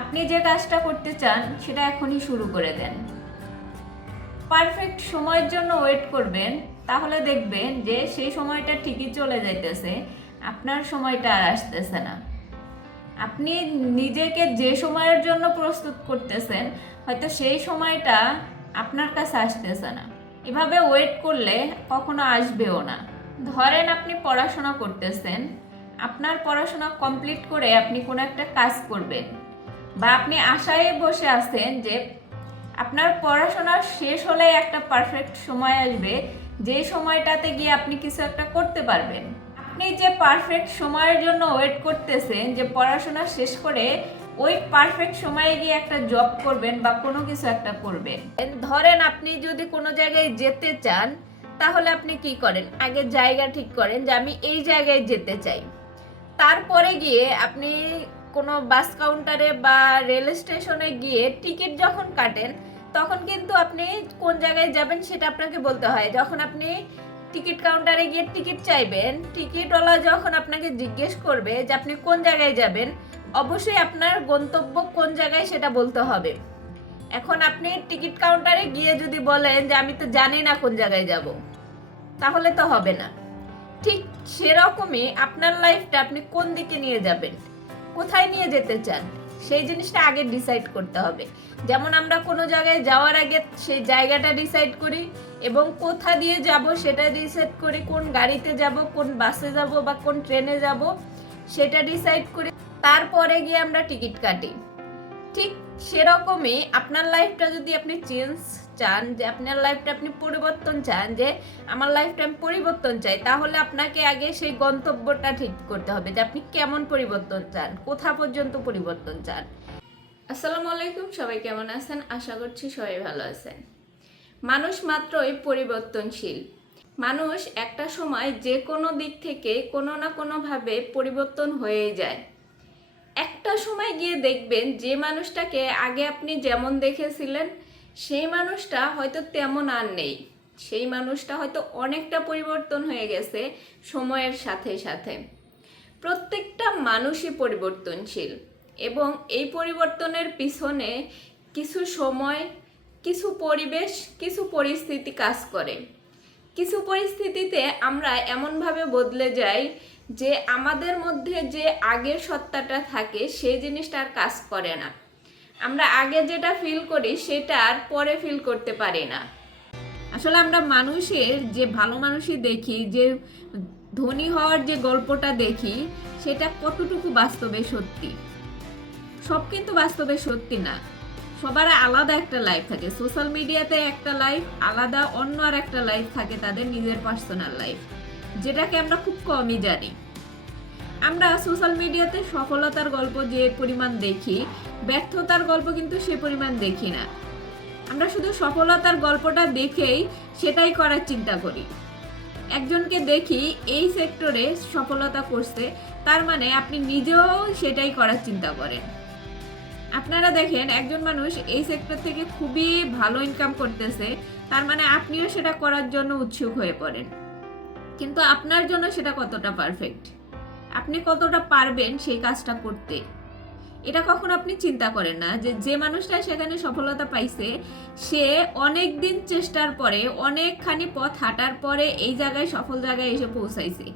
আপনি যে কাজটা করতে চান সেটা এখনই শুরু করে দেন। পারফেক্ট সময়ের জন্য ওয়েট করবেন, তাহলে দেখবেন যে সেই সময়টা ঠিকই চলে যাইতেছে, আপনার সময়টা আর আসতেছে না। আপনি নিজেকে যে সময়ের জন্য প্রস্তুত করতেছেন, হয়তো সেই সময়টা আপনার কাছে আসতেছে না। এভাবে ওয়েট করলে কখনো আসবেও না। ধরেন আপনি পড়াশোনা করতেছেন, আপনার পড়াশোনা কমপ্লিট করে আপনি কোনো একটা কাজ করবেন, বা আপনি আশায় বসে আছেন যে আপনার পড়াশোনা শেষ হলে একটা পারফেক্ট সময় আসবে, যে সময়টাতে গিয়ে আপনি কিছু একটা করতে পারবেন। আপনি যে পারফেক্ট সময়ের জন্য ওয়েট করতেছেন, যে পড়াশোনা শেষ করে ওই পারফেক্ট সময়ে গিয়ে একটা জব করবেন বা কোনো কিছু একটা করবেন। ধরেন আপনি যদি কোনো জায়গায় যেতে চান, তাহলে আপনি কি করেন? আগে জায়গা ঠিক করেন যে আমি এই জায়গায় যেতে চাই। তারপরে গিয়ে আপনি কোনো বাস কাউন্টারে বা রেল স্টেশনে গিয়ে টিকিট যখন কাটেন, তখন কিন্তু আপনি কোন জায়গায় যাবেন সেটা আপনাকে বলতে হয়। যখন আপনি টিকিট কাউন্টারে গিয়ে টিকিট চাইবেন, টিকিটওয়ালা যখন আপনাকে জিজ্ঞেস করবে যে আপনি কোন জায়গায় যাবেন, অবশ্যই আপনার গন্তব্য কোন জায়গায় সেটা বলতে হবে। এখন আপনি টিকিট কাউন্টারে গিয়ে যদি বলেন যে আমি তো জানি না কোন জায়গায় যাব, তাহলে তো হবে না। ঠিক সেরকমই আপনার লাইফটা আপনি কোন দিকে নিয়ে যাবেন, কোথায় নিয়ে যেতে চান, সেই জিনিসটা আগে ডিসাইড করতে হবে। যেমন আমরা কোনো জায়গায় যাওয়ার আগে সেই জায়গাটা ডিসাইড করি, এবং কোথা দিয়ে যাব সেটা ডিসাইড করি, কোন গাড়িতে যাব, কোন বাসে যাব বা কোন ট্রেনে যাব সেটা ডিসাইড করি, তারপরে গিয়ে আমরা টিকিট কাটি। ঠিক সেরকমই আপনার লাইফটা যদি আপনি চেঞ্জ চান, যে আপনার লাইফটা আপনি পরিবর্তন চান, যে আমার লাইফটা আমি পরিবর্তন চাই, তাহলে আপনাকে আগে সেই গন্তব্যটা ঠিক করতে হবে যে আপনি কেমন পরিবর্তন চান, কোথা পর্যন্ত পরিবর্তন চান। আসসালামু আলাইকুম, সবাই কেমন আছেন? আশা করছি সবাই ভালো আছেন। মানুষ মাত্রই পরিবর্তনশীল। মানুষ একটা সময় যে কোনো দিক থেকে কোনো না কোনোভাবে পরিবর্তন হয়ে যায়। একটা সময় গিয়ে দেখবেন যে মানুষটাকে আগে আপনি যেমন দেখেছিলেন, সেই মানুষটা হয়তো তেমন আর নেই। সেই মানুষটা হয়তো অনেকটা পরিবর্তন হয়ে গেছে সময়ের সাথে সাথে। প্রত্যেকটা মানুষই পরিবর্তনশীল, এবং এই পরিবর্তনের পিছনে কিছু সময়, কিছু পরিবেশ, কিছু পরিস্থিতি কাজ করে। কিছু পরিস্থিতিতে আমরা এমনভাবে বদলে যাই যে আমাদের মধ্যে যে আগের সত্তাটা থাকে সেই জিনিসটা আর কাজ করে না। আমরা আগে যেটা ফিল করি সেটা আর পরে ফিল করতে পারি না। আসলে আমরা মানুষের যে ভালো মানুষই দেখি, যে ধনী হওয়ার যে গল্পটা দেখি, সেটা কতটুকু বাস্তবে সত্যি? সব কিন্তু বাস্তবে সত্যি না। সবার আলাদা একটা লাইফ থাকে। সোশ্যাল মিডিয়াতে একটা লাইফ, আলাদা অন্য আর একটা লাইফ থাকে তাদের নিজের পার্সোনাল লাইফ, যেটাকে আমরা খুব কমই জানি। আমরা সোশ্যাল মিডিয়াতে সফলতার গল্প যে পরিমাণ দেখি, ব্যর্থতার গল্প কিন্তু সে পরিমাণ দেখি না। আমরা শুধু সফলতার গল্পটা দেখেই সেটাই করার চিন্তা করি। একজনকে দেখি এই সেক্টরে সফলতা করছে, তার মানে আপনি নিজেও সেটাই করার চিন্তা করেন। আপনারা দেখেন একজন মানুষ এই সেক্টর থেকে খুবই ভালো ইনকাম করতেছে, তার মানে আপনিও সেটা করার জন্য উৎসুক হয়ে পড়েন। কিন্তু আপনার জন্য সেটা কতটা পারফেক্ট, আপনি কতটা পারবেন সেই কাজটা করতে, এটা কখনো আপনি চিন্তা করেন না। যে যে মানুষটা সেখানে সফলতা পাইছে, সে অনেক দিন চেষ্টার পরে, অনেকখানি পথ হাঁটার পরে এই জায়গায়, সফল জায়গায় এসে পৌঁছাইছে।